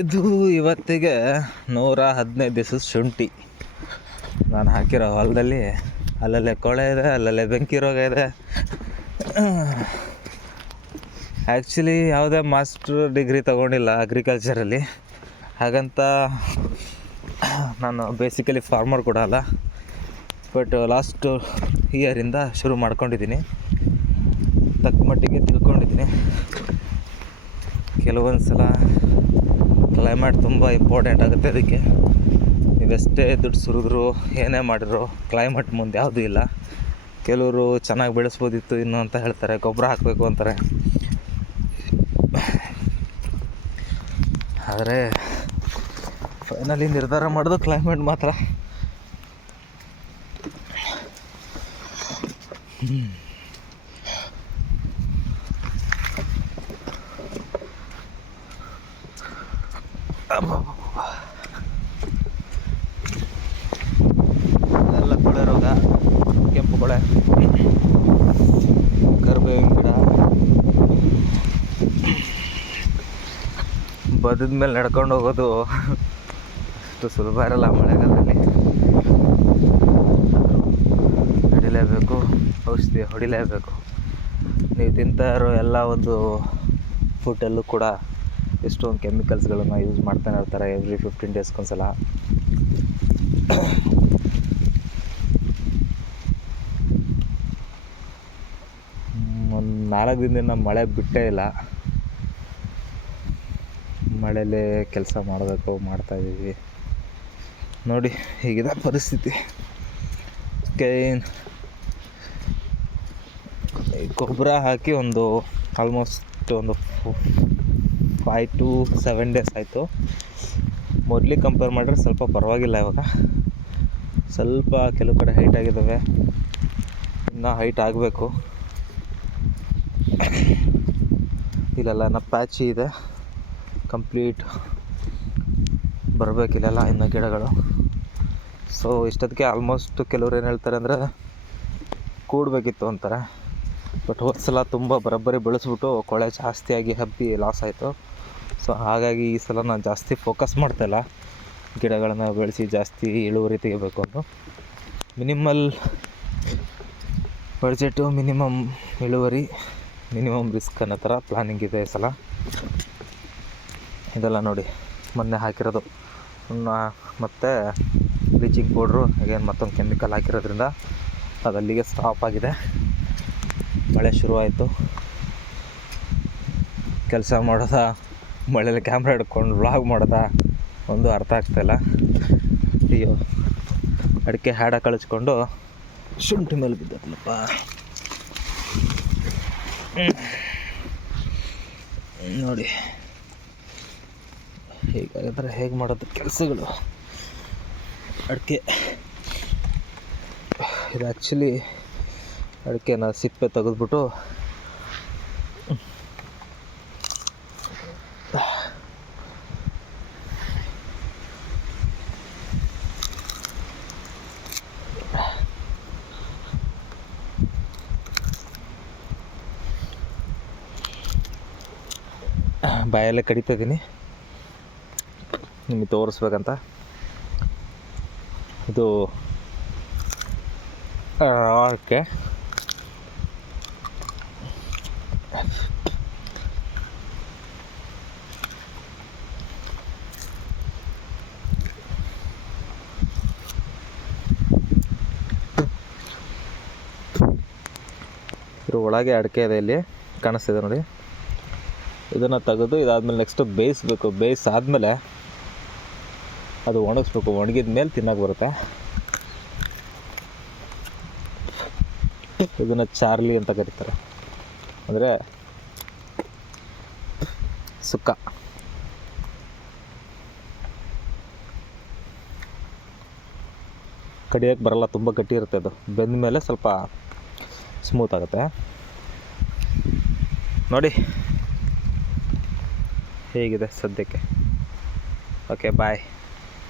ಇದು ಇವತ್ತಿಗೆ 115 ದಿವಸದ ಶುಂಠಿ ನಾನು ಹಾಕಿರೋ ಹೊಲದಲ್ಲಿ. ಅಲ್ಲಲ್ಲೇ ಕೊಳೆ ಇದೆ, ಅಲ್ಲಲ್ಲೇ ಬೆಂಕಿ ರೋಗ ಇದೆ. ಆ್ಯಕ್ಚುಲಿ ಯಾವುದೇ ಮಾಸ್ಟರ್ ಡಿಗ್ರಿ ತೊಗೊಂಡಿಲ್ಲ ಅಗ್ರಿಕಲ್ಚರಲ್ಲಿ, ಹಾಗಂತ ನಾನು ಬೇಸಿಕಲಿ ಫಾರ್ಮರ್ ಕೂಡ ಅಲ್ಲ. ಬಟ್ ಲಾಸ್ಟ್ ಇಯರಿಂದ ಶುರು ಮಾಡ್ಕೊಂಡಿದ್ದೀನಿ, ತಕ್ಕ ಮಟ್ಟಿಗೆ ತಿಳ್ಕೊಂಡಿದ್ದೀನಿ. ಕೆಲವೊಂದು ಸಲ ಕ್ಲೈಮೇಟ್ ತುಂಬ ಇಂಪಾರ್ಟೆಂಟ್ ಆಗುತ್ತೆ. ಅದಕ್ಕೆ ನೀವೆಷ್ಟೇ ದುಡ್ಡು ಸುರಿದ್ರು ಏನೇ ಮಾಡಿದ್ರು ಕ್ಲೈಮೇಟ್ ಮುಂದೆ ಯಾವುದೂ ಇಲ್ಲ. ಕೆಲವರು ಚೆನ್ನಾಗಿ ಬೆಳೆಸ್ಬೋದಿತ್ತು ಇನ್ನು ಅಂತ ಹೇಳ್ತಾರೆ, ಗೊಬ್ಬರ ಹಾಕಬೇಕು ಅಂತಾರೆ. ಆದರೆ ಫೈನಲಿ ನಿರ್ಧಾರ ಮಾಡೋದು ಕ್ಲೈಮೇಟ್ ಮಾತ್ರ. ಎಲ್ಲ ಕೊಳೆ ರೋಗ, ಕೆಂಪು ಕೊಳೆ, ಕರಿಬೇವಿನ ಗಿಡ ಬದದ ಮೇಲೆ ನಡ್ಕೊಂಡು ಹೋಗೋದು ಅಷ್ಟು ಸುಲಭ ಇರಲ್ಲ ಮಳೆಗಾಲದಲ್ಲಿ. ನಡಿಲೇಬೇಕು, ಔಷಧಿ ಹೊಡಿಲೇಬೇಕು. ನೀವು ತಿಂತಾ ಇರೋ ಎಲ್ಲ ಒಂದು ಫುಡ್ಡಲ್ಲೂ ಕೂಡ ಎಷ್ಟೊಂದು ಕೆಮಿಕಲ್ಸ್ಗಳನ್ನು ಯೂಸ್ ಮಾಡ್ತಾನೆ ಇರ್ತಾರೆ ಎವ್ರಿ 15 ಡೇಸ್ಗೊಂದ್ಸಲ. ಒಂದು 4 ದಿನದಿಂದ ಮಳೆ ಬಿಟ್ಟೇ ಇಲ್ಲ. ಮಳೆಯಲ್ಲೇ ಕೆಲಸ ಮಾಡಬೇಕು, ಮಾಡ್ತಾಯಿದ್ದೀವಿ. ನೋಡಿ ಹೀಗಿದೆ ಪರಿಸ್ಥಿತಿ. ಗೊಬ್ಬರ ಹಾಕಿ ಒಂದು ಆಲ್ಮೋಸ್ಟ್ ಒಂದು 5 to 7 ಡೇಸ್ ಆಯಿತು. ಮೊದಲಿಗೆ ಕಂಪೇರ್ ಮಾಡಿದ್ರೆ ಸ್ವಲ್ಪ ಪರವಾಗಿಲ್ಲ. ಇವಾಗ ಸ್ವಲ್ಪ ಕೆಲವು ಕಡೆ ಹೈಟ್ ಆಗಿದ್ದಾವೆ, ಇನ್ನೂ ಹೈಟ್ ಆಗಬೇಕು. ಇಲ್ಲೆಲ್ಲ ಇನ್ನೂ ಪ್ಯಾಚಿ ಇದೆ, ಕಂಪ್ಲೀಟ್ ಬರಬೇಕಿಲ್ಲ ಇನ್ನು ಗಿಡಗಳು. ಸೊ ಇಷ್ಟೊತ್ತಿಗೆ ಆಲ್ಮೋಸ್ಟ್ ಕೆಲವ್ರು ಏನು ಹೇಳ್ತಾರೆ ಅಂದರೆ ಕೂಡಬೇಕಿತ್ತು ಅಂತಾರೆ. ಬಟ್ ಹೋದ ಸಲ ತುಂಬ ಬರೋಬ್ಬರಿ ಬೆಳೆಸ್ಬಿಟ್ಟು ಕೊಳೆ ಜಾಸ್ತಿಯಾಗಿ ಹಬ್ಬಿ ಲಾಸ್ ಆಯಿತು. ಸೊ ಹಾಗಾಗಿ ಈ ಸಲ ನಾನು ಜಾಸ್ತಿ ಫೋಕಸ್ ಮಾಡ್ತಾಯಿಲ್ಲ, ಗಿಡಗಳನ್ನು ಬೆಳೆಸಿ ಜಾಸ್ತಿ ಇಳುವರಿ ತೆಗಿಬೇಕು ಅಂತ. ಮಿನಿಮಲ್ ಬಡ್ಜೆಟು, ಮಿನಿಮಮ್ ಇಳುವರಿ, ಮಿನಿಮಮ್ ರಿಸ್ಕ್ ಅನ್ನೋ ಥರ ಪ್ಲ್ಯಾನಿಂಗ್ ಇದೆ ಈ ಸಲ. ಇದೆಲ್ಲ ನೋಡಿ ಮೊನ್ನೆ ಹಾಕಿರೋದು, ಮತ್ತು ಬ್ಲೀಚಿಂಗ್ ಪೌಡ್ರು ಅಗೇನ್ ಮತ್ತೊಂದು ಕೆಮಿಕಲ್ ಹಾಕಿರೋದ್ರಿಂದ ಅದು ಅಲ್ಲಿಗೆ ಸ್ಟಾಪ್ ಆಗಿದೆ. ಮಳೆ ಶುರುವಾಯಿತು. ಕೆಲಸ ಮಾಡೋದಾ, ಮಳೆಯಲ್ಲಿ ಕ್ಯಾಮ್ರಾ ಹಿಡ್ಕೊಂಡು ವ್ಲಾಗ್ ಮಾಡೋದಾ ಒಂದು ಅರ್ಥ ಆಗ್ತಾಯಿಲ್ಲ. ಅಯ್ಯೋ, ಅಡಿಕೆ ಹಾಡ ಕಳಿಸ್ಕೊಂಡು ಶುಂಠಿ ಮೇಲೆ ಬಿದ್ದಲ್ಲಪ್ಪ. ನೋಡಿ ಹೇಗಾಗಿದ್ರೆ ಹೇಗೆ ಮಾಡೋದು ಕೆಲಸಗಳು. ಅಡಿಕೆ ಇದು ಆ್ಯಕ್ಚುಲಿ ಅಡಿಕೆನ ಸಿಪ್ಪೆ ತೆಗೆದ್ಬಿಟ್ಟು ಬಾಯಲ್ಲೇ ಕಡಿತಾ ಇದ್ದೀನಿ ನಿಮಗೆ ತೋರಿಸ್ಬೇಕಂತ. ಇದು ಅಡಿಕೆ ಇದ್ರ ಒಳಗೆ ಅಡಿಕೆ ಇದೆ, ಇಲ್ಲಿ ಕಾಣಿಸ್ತಿದೆ ನೋಡಿ. ಇದನ್ನು ತೆಗೆದು ಇದಾದಮೇಲೆ ನೆಕ್ಸ್ಟು ಬೇಯಿಸ್ಬೇಕು. ಬೇಯಿಸಾದ್ಮೇಲೆ ಅದು ಒಣಗಿಸ್ಬೇಕು. ಒಣಗಿದ ಮೇಲೆ ತಿನ್ನೋಕೆ ಬರುತ್ತೆ. ಇದನ್ನು ಚಾರ್ಲಿ ಅಂತ ಕರೀತಾರೆ, ಅಂದರೆ ಸುಕ್ಕ. ಕಡಿಯೋಕ್ಕೆ ಬರಲ್ಲ, ತುಂಬ ಗಟ್ಟಿ ಇರುತ್ತೆ. ಅದು ಬೆಂದ ಮೇಲೆ ಸ್ವಲ್ಪ ಸ್ಮೂತ್ ಆಗುತ್ತೆ. ನೋಡಿ ಹೇಗಿದೆ ಸದ್ಯಕ್ಕೆ. ಓಕೆ, ಬಾಯ್.